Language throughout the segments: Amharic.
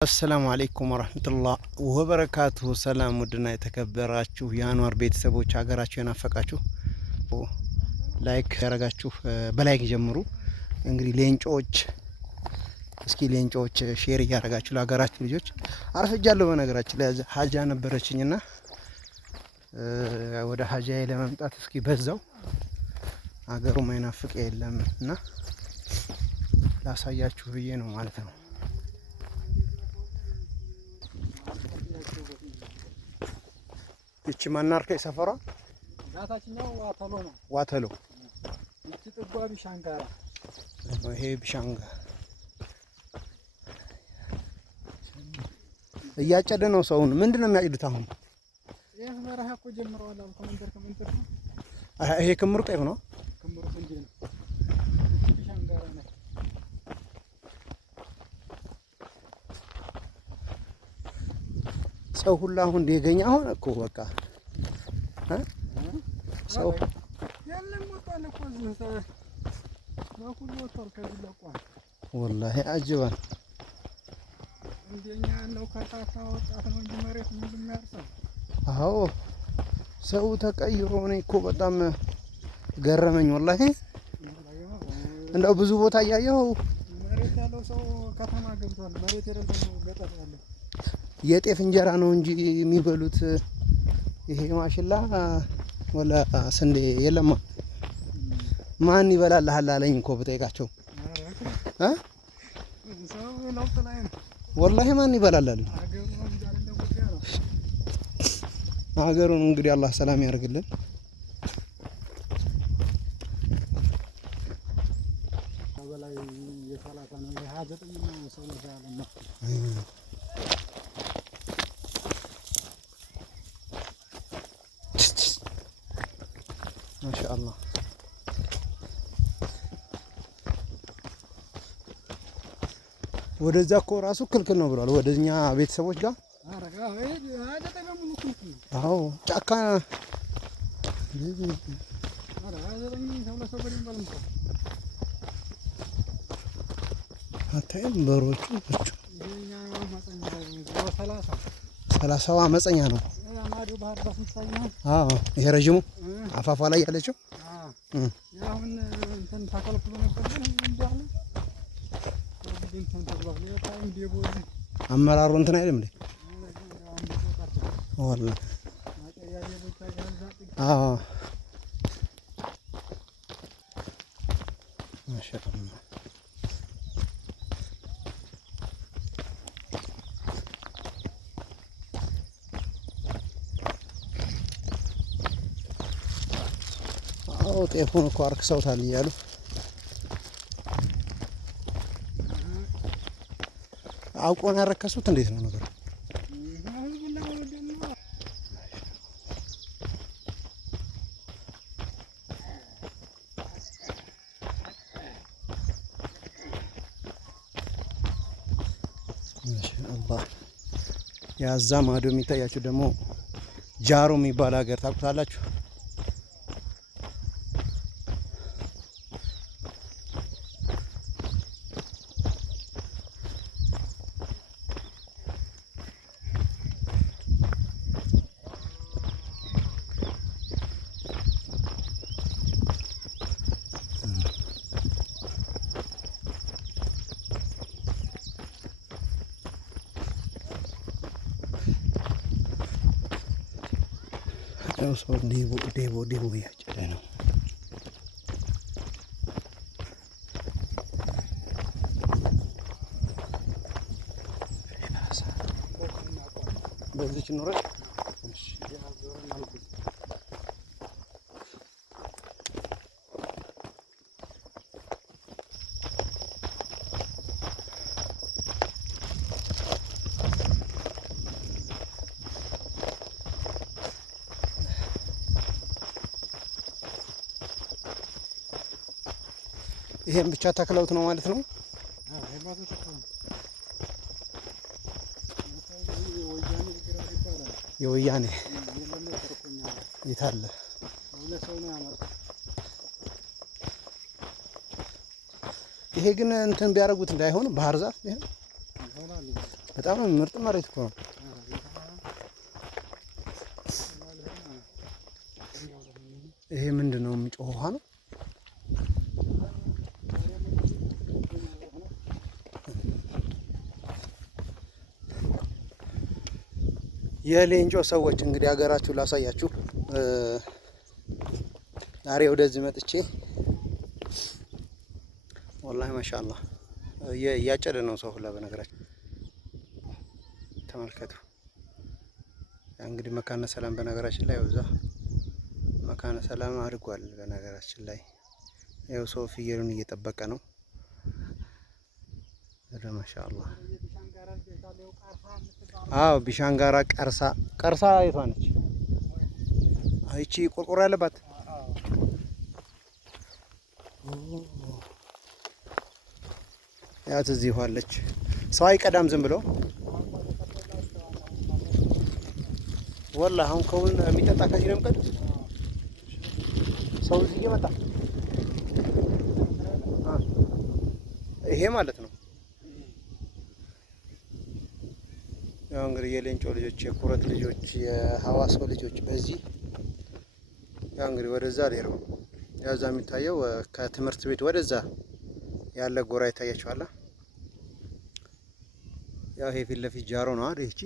አሰላሙ አለይኩም ወራህመቱላህ ወበረካቱ። ሰላም ውድና የተከበራችሁ የአንዋር ቤተሰቦች ሀገራችሁ የናፈቃችሁ ላይክ ያረጋችሁ በላይክ ጀምሩ። እንግዲህ ሌንጮች እስኪ ሌንጮች ሼር እያረጋችሁ ለሀገራችሁ ልጆች አርፍጃለሁ። በነገራችን ላይ ሀጃ ነበረችኝና ወደ ሀጃዬ ለመምጣት እስኪ በዛው ሀገሩ ማይናፍቅ የለም እና ላሳያችሁ ብዬ ነው ማለት ነው። እቺ ማናርከ ሰፈሯ ናታችኛው ዋተሎ ነው። ዋተሎ እቺ ጥጓ ቢሻንጋ ይሄ ቢሻንጋ እያጨደ ነው ሰውን። ምንድነው የሚያጭዱት አሁን? ይሄ በረሃ እኮ ጀምረዋል። ከመንደር ነው። ይሄ ክምሩ ጤፍ ነው። ክምሩ እንጂ ነው። ቢሻንጋ ነው። ሰው ሁላ አሁን እንደገኛ አሁን እኮ በቃ ሰው ያለም ወጣለ እኮ ሁሉ ወጣል ከዚህ ለቋል። ወላሂ አጅባን እንደኛ ያለው ከታታ ወጣት ነው እንጂ መሬት ምን የሚያርሰው? አዎ ሰው ተቀይሮ ነው እኮ በጣም ገረመኝ ወላሂ። እንደው ብዙ ቦታ እያየው መሬት ያለው ሰው ከተማ ገብቷል። መሬት የሌለው ነው ገጠር ያለው። የጤፍ እንጀራ ነው እንጂ የሚበሉት ይሄ ማሽላ ወላ ስንዴ የለም። ማን ይበላልሃል አለኝ እኮ ብጠይቃቸው ሰው ለውጥ ላይ ነው ወላሂ። ማን ይበላልሃል? ሀገሩን እንግዲህ አላህ ሰላም ያርግልን። በላይ የሰላሳ ነው የ29 ነው ሰው ለዛለ ማሻአላህ ወደዛ እኮ ራሱ ክልክል ነው ብሏል። ወደኛ ቤተሰቦች ጋር አዎ ጫካ አታይም? በሮቹ ሰላሳው አመፀኛ ነው። አዎ ይሄ ረጅሙ አፋፋ ላይ ያለችው አሁን እንትን ተከልክሎ ነበር እንዳለ አመራሩ እንትን አይደለም እንዴ? ወላሂ አዎ ማሻአላህ ጤፉን እኮ አርክሰውታል እያሉ አውቆ ነው ያረከሱት። እንዴት ነው ነገሩ? ማሻአላህ ያዛ ማዶ የሚታያችሁ ደግሞ ጃሮ የሚባል ሀገር ታውቁታላችሁ? ሰው ዴቦ እያጨደ ነው። በዚች ኑረ ይሄን ብቻ ተክለውት ነው ማለት ነው። የወያኔ የታለ ይሄ ግን እንትን ቢያደርጉት እንዳይሆን ባህር ዛፍ ይሄ በጣም ምርጥ መሬት እኮ ነው። ይሄ ምንድን ነው? የሚጮህ ውሃ ነው። የሌንጮ ሰዎች እንግዲህ ሀገራችሁ ላሳያችሁ። ዛሬ ወደዚህ መጥቼ ወላሂ ማሻአላህ እያጨደ ነው ሰው ሁላ። በነገራችን ተመልከቱ። እንግዲህ መካነ ሰላም በነገራችን ላይ እዛ መካነ ሰላም አድርጓል። በነገራችን ላይ ያው ሰው ፍየሉን እየጠበቀ ነው። ማሻአላህ አዎ ቢሻንጋራ ቀርሳ የቷ ነች? አይቺ ቆርቆሮ ያለባት ያት እዚህ ሆለች። ሰው አይቀዳም ዝም ብሎ ወላሂ። አሁን ከውን የሚጠጣ ከዚህ ነው የምቀዱት። ሰው እዚህ እየመጣ ይሄ ማለት ነው። ያው እንግዲህ የሌንጮ ልጆች፣ የኩረት ልጆች፣ የሀዋሶ ልጆች በዚህ ያው እንግዲህ ወደዛ ሌሩ ያዛ የሚታየው ከትምህርት ቤት ወደዛ ያለ ጎራ ይታያችኋል። ያው ይሄ ፊት ለፊት ጃሮ ነው አይደል? እቺ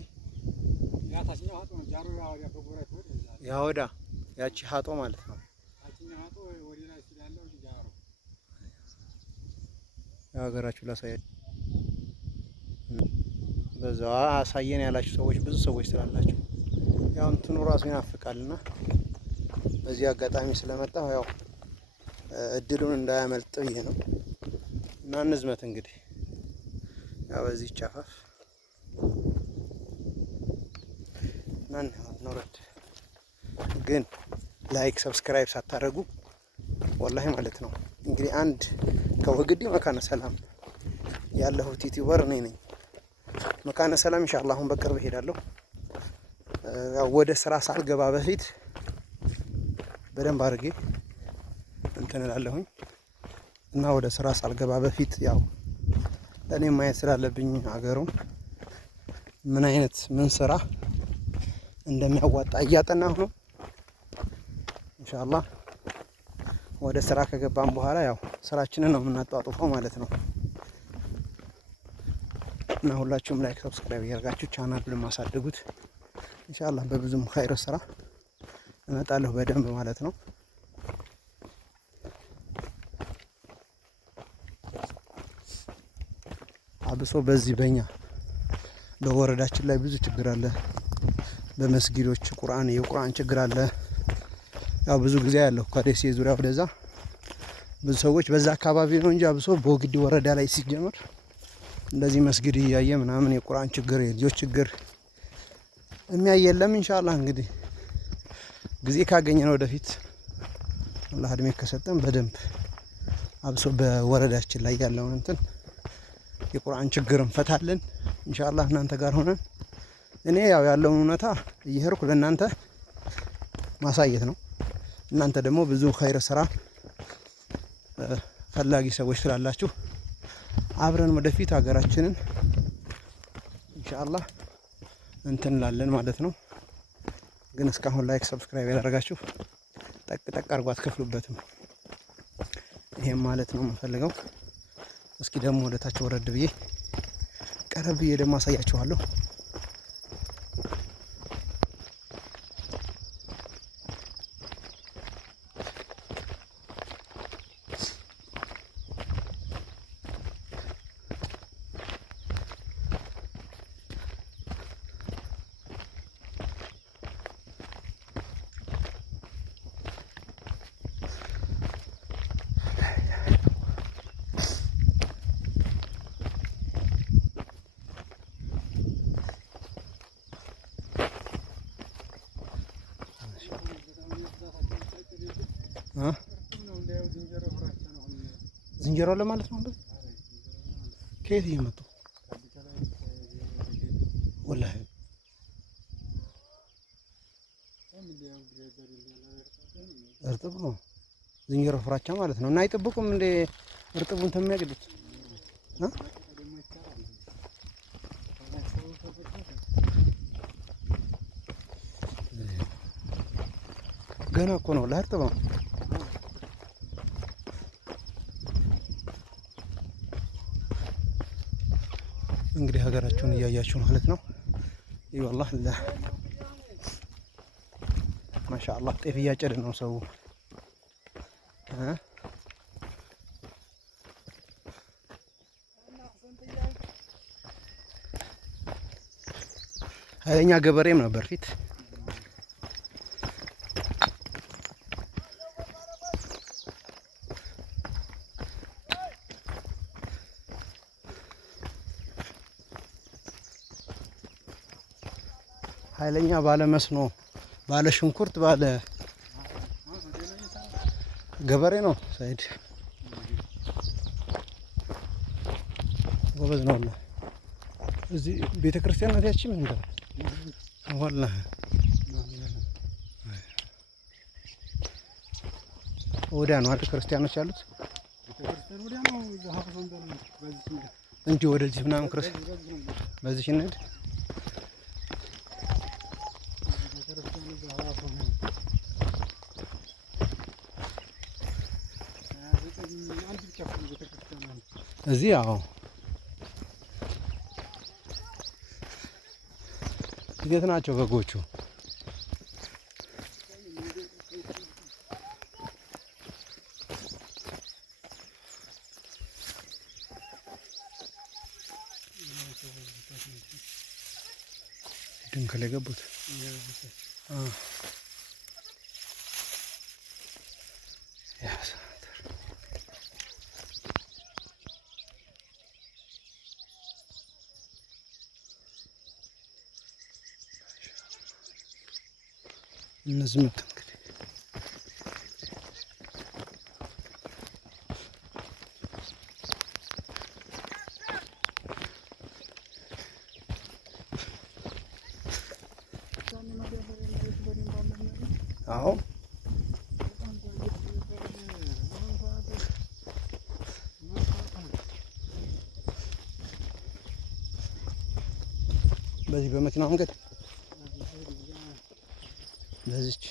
ያ ወዳ ያቺ ሀጦ ማለት ነው። ያው ሀገራችሁ ላሳያችሁ በዛው አሳየን ያላችሁ ሰዎች ብዙ ሰዎች ስላላችሁ ያው እንትኑ ራሱ ይናፍቃልና በዚህ አጋጣሚ ስለመጣሁ ያው እድሉን እንዳያመልጥ ብዬ ነው። እና እንዝመት እንግዲህ ያው በዚህ ጫፋፍ እና እንውረድ። ግን ላይክ ሰብስክራይብ ሳታደርጉ ወላሂ ማለት ነው። እንግዲህ አንድ ከወግዲ መካነ ሰላም ያለሁት ዩቲዩበር እኔ ነኝ። መካነ ሰላም ኢንሻአላህ አሁን በቅርብ እሄዳለሁ። ያው ወደ ስራ ሳልገባ በፊት በደንብ አድርጌ እንትን እላለሁኝ እና ወደ ስራ ሳልገባ በፊት ያው እኔ ማየት ስላለብኝ ሀገሩን ምን አይነት ምን ስራ እንደሚያዋጣ እያጠናሁ ነው። ኢንሻአላህ ወደ ስራ ከገባን በኋላ ያው ስራችንን ነው የምናጧጡፈው ማለት ነው። እና ሁላችሁም ላይክ ሰብስክራይብ ያደርጋችሁ ቻናሉን ማሳደጉት ኢንሻአላህ በብዙም ኸይር ስራ እመጣለሁ በደንብ ማለት ነው። አብሶ በዚህ በእኛ በወረዳችን ላይ ብዙ ችግር አለ። በመስጊዶች የቁርአን ችግር አለ። ያው ብዙ ጊዜ ያለው ከደሴ ዙሪያ ወደዛ ብዙ ሰዎች በዛ አካባቢ ነው እንጂ አብሶ በወግዲ ወረዳ ላይ ሲጀመር እንደዚህ መስጊድ እያየ ምናምን የቁርአን ችግር የልጆች ችግር የሚያየለም። ኢንሻአላህ እንግዲህ ጊዜ ካገኘን ወደፊት አላህ እድሜ ከሰጠን በደንብ አብሶ በወረዳችን ላይ ያለውን እንትን የቁርአን ችግር እንፈታለን ኢንሻአላህ እናንተ ጋር ሆነን። እኔ ያው ያለውን እውነታ እየሄድኩ ለእናንተ ማሳየት ነው። እናንተ ደግሞ ብዙ ኸይር ስራ ፈላጊ ሰዎች ስላላችሁ አብረን ወደፊት ሀገራችንን ኢንሻአላህ እንትን ላለን ማለት ነው። ግን እስካሁን ላይክ ሰብስክራይብ ያደረጋችሁ ጠቅ አድርጓ አትከፍሉበትም። ይሄም ማለት ነው የምፈልገው። እስኪ ደግሞ ወደ ታች ወረድ ብዬ ቀረብ ብዬ ደግሞ አሳያችኋለሁ። ዝንጀሮ አለ ማለት ነው። ከየት እየመጡ ወላሂ እርጥብ ነው ዝንጀሮ ፍራቻ ማለት ነው። እና አይጠብቁም እንደ እርጥቡን ተሚያቅዱት ገና እኮ ነው ለእርጥብ ነው። እንግዲህ ሀገራችሁን እያያችሁ ማለት ነው። ይወላህ ማሻአላህ ጤፍ እያጨደ ነው ሰው። ኃይለኛ ገበሬም ነበር ፊት። ኃይለኛ ባለ መስኖ፣ ባለ ሽንኩርት፣ ባለ ገበሬ ነው ሰይድ። ጎበዝ ነው። እዚህ ቤተክርስቲያን ናት ያቺ ምን እንደው والله ወዲያ ነው አይደል ክርስቲያኖች ያሉት እንጂ ወደዚህ ምናምን ክርስቲያን በዚህ እንሂድ። እዚህ አዎ የት ናቸው በጎቹ? ድንከል የገቡት እነዚህ መጡ እንግዲህ አዎ በዚህ በመኪና መንገድ በዚች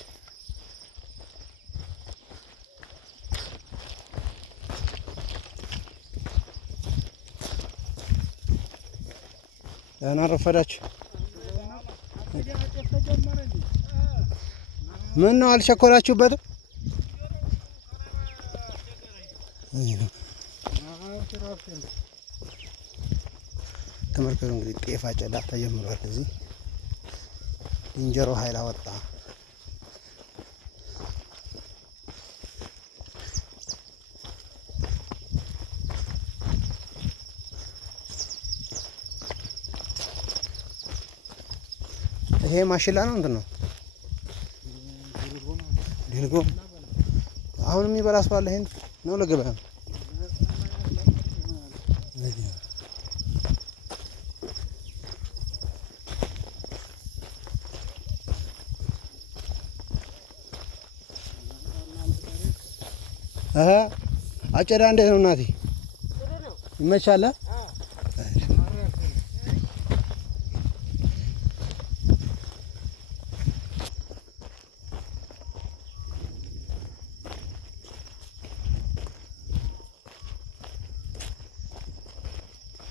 ደህና ረፈዳችሁ። ምን ነው አልቸኮላችሁበትም? ተመልከቱ እንግዲህ ጤፍ አጨዳ ተጀምሯል። እዚህ ዝንጀሮ ኃይል አወጣ። ይሄ ማሽላ ነው እንትን ነው ዲልጎ። አሁን የሚበላ ሰው አለ። ይሄን ነው ለገበያ አጨዳ እንዴት ነው እናቴ? ይመቻል?